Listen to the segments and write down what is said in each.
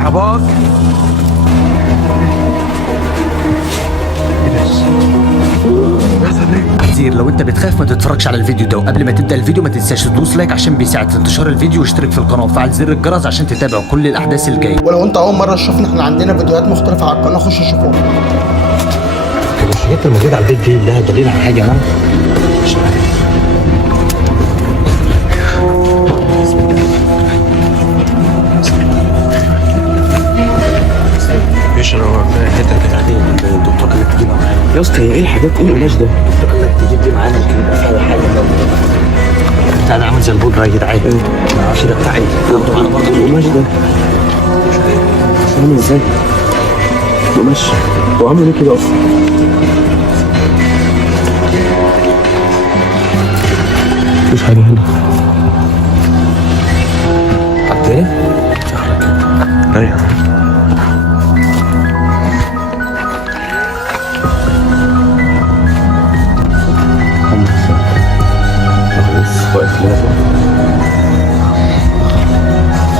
افتح يا باك. كتير لو انت بتخاف ما تتفرجش على الفيديو ده، وقبل ما تبدا الفيديو ما تنساش تدوس لايك عشان بيساعد في انتشار الفيديو، واشترك في القناه وفعل زر الجرس عشان تتابع كل الاحداث الجايه. ولو انت اول مره تشوفنا، احنا عندنا فيديوهات مختلفه على القناه، خش شوفوها. الحاجات الموجوده على البيت دي ده دليل على حاجه انا مش عارف. ايش الحته بتاعتي الدكتور قال لك تجيبها معانا يا اسطى؟ هي ايه الحاجات؟ ايه القماش ده؟ الدكتور قال لك تجيب دي معانا يمكن يبقى فيها حاجه. بتاع ده عامل زي البودره يا جدعان. ما اعرفش ده بتاع ايه. برضه معانا برضه القماش ده مش عامل ازاي؟ القماش هو عامل ايه كده اصلا؟ مفيش حاجه هنا. حط ايه؟ ايوه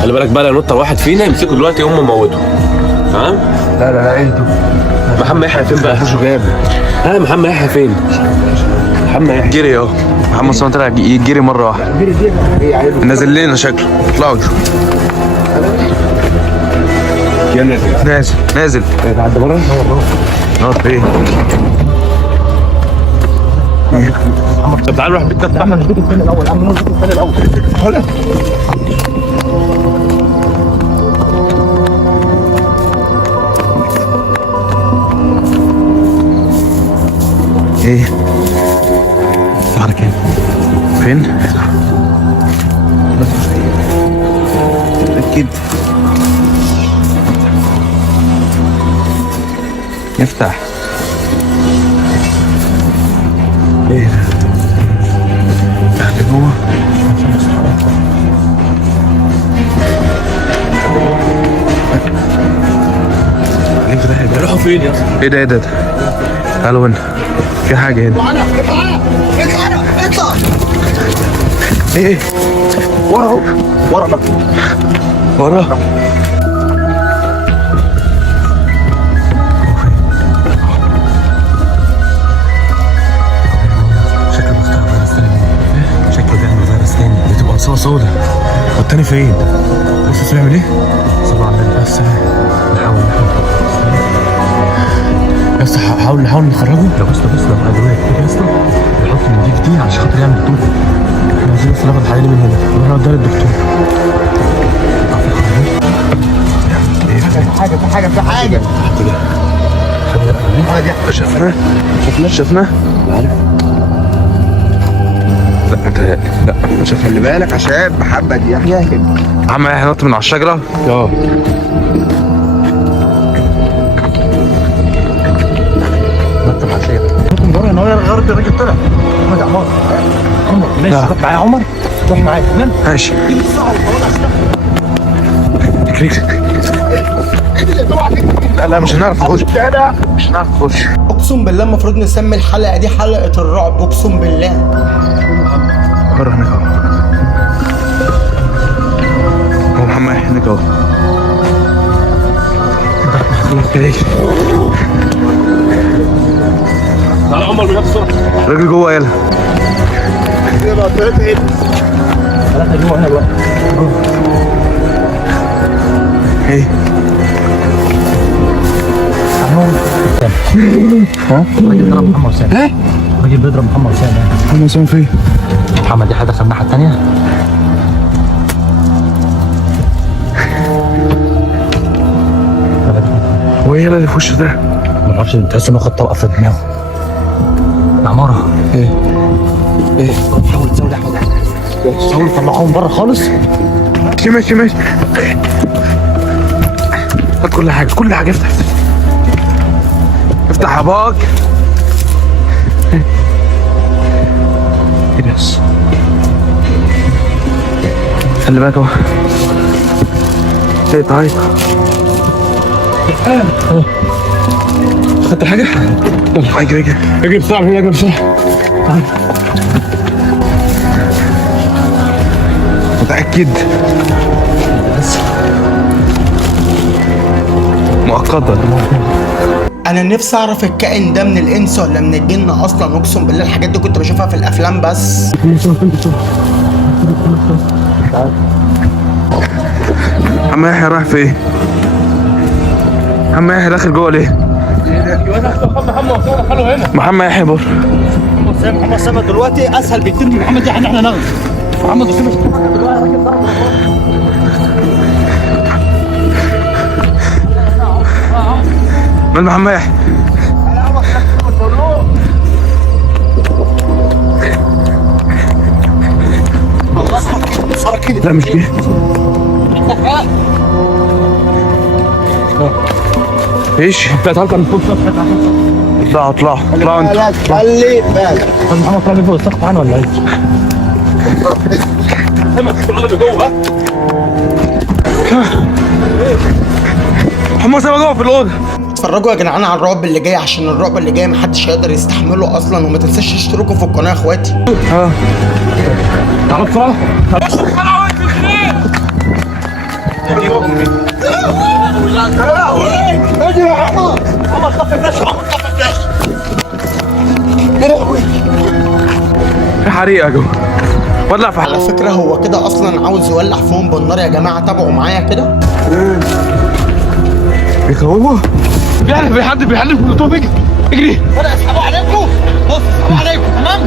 خلي بالك بقى، لو نط واحد فينا يمسكه دلوقتي يقوم مموته. ها؟ لا اهدوا. محمد يحيى فين بقى؟ مش جاب. ها محمد يحيى فين؟ محمد يحيى جري اهو. محمد صلاح طلع يجري مره واحده. نازل لنا شكله. اطلعوا نازل عدى بره. نط ايه؟ طب تعالوا نروح بيتنا بتاعنا. البيت الثاني الاول. عم البيت الثاني الاول. ايه؟ ظهرك ايه؟ فين؟ اكيد يفتح. ايه ده؟ دخل جوه. راحوا فين يا اسطى؟ ايه ده؟ ايه ده؟ تعالوا هنا، في حاجة هنا. اطلع. ايه؟ ورا ورا. شكله بيختار فيروس تاني. شكله بيعمل فيروس تاني. دي تبقى مصيبة سودا. والتاني فين؟ بص بيعمل ايه؟ صباح النبي بس. نحاول بس حاول نخرجه. لا بص لما ادوات كده يا اسطى نحط المضيف دي عشان خاطر يعمل طوب. احنا عايزين بس ناخد الحاجه دي من هنا ونروح نوديها للدكتور. في حاجه. شفنا عارف. لا متهيألي لا شفنا. خلي بالك عشان محمد يحيى عم يحيى نط من على الشجره. نط مع الشيخ. نط من بره. نوير الغرب. الراجل طلع. محمد يا عمار. ماشي. روح معايا يا عمر. روح معايا. ماشي. لا مش هنعرف نخش. اقسم بالله المفروض نسمي الحلقه دي حلقه الرعب. اقسم بالله. بره هناك اهو. هو محمد هناك اهو. تعالى عمر بنفسه. الراجل جوه. يلا ثلاثه جوه هنا بقى. ايه؟ ها؟ الراجل ضرب محمد وسام. ايه؟ الراجل بيضرب محمد وسام. محمد وسام فين؟ محمد يحيى دخل الناحيه الثانيه. هو ايه اللي في وشه ده؟ ما اعرفش، تحس انه خد طلقه في دماغه. العماره. ايه؟ حاول تزود احمد. حاول تطلعهم بره خالص. ماشي هات كل حاجه. افتح يا باك. ايه بس؟ خلي بالك اهو. ايه طيب؟ خدت الحاجة؟ يلا اجري بسرعة. متأكد؟ بس اتفضل. انا نفسي اعرف الكائن ده من الانس ولا من الجن اصلا. اقسم بالله الحاجات دي كنت بشوفها في الافلام بس. عم يحيى رايح فين؟ عم يحيى داخل جوه ليه؟ محمد يحيى بره. محمد سامع دلوقتي اسهل بكتير من محمد يحيى ان احنا ناخده. محمد اسامه مال محمد يحيى؟ لا مش كده. ايش؟ اطلعوا اطلعوا انتوا. خلي بالك. محمد طلع فوق السقف معانا ولا ايه؟ محمد سامع جوه في الاوضه. اتفرجوا يا جدعان على الرعب اللي جاي، عشان الرعب اللي جاي محدش هيقدر يستحمله اصلا. وما تنساش تشتركوا في القناه يا اخواتي. تعالوا بسرعه. في حريقه جوه. ولع في على فكره هو كده اصلا عاوز يولع فيهم بالنار يا جماعه. تابعوا معايا كده. بيخوفوا. في حد بيحلف في الطوب. اجري اجري. انا اسحبوا عليكم. بص اسحبوا عليكم تمام.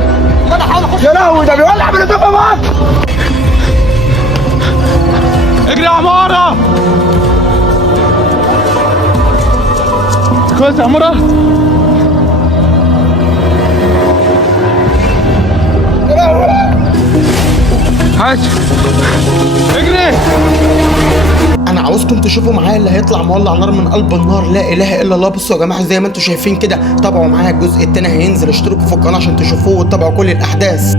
انا هحاول اخش. يا لهوي ده بيولع من الطوب معاك. اجري يا عماره. كويس يا عماره. هات اجري. انا عاوزكم تشوفوا معايا اللي هيطلع مولع نار من قلب النار. لا اله الا الله. بصوا يا جماعه زي ما انتم شايفين كده. تابعوا معايا الجزء التاني هينزل. اشتركوا في القناه عشان تشوفوه وتتابعوا كل الاحداث.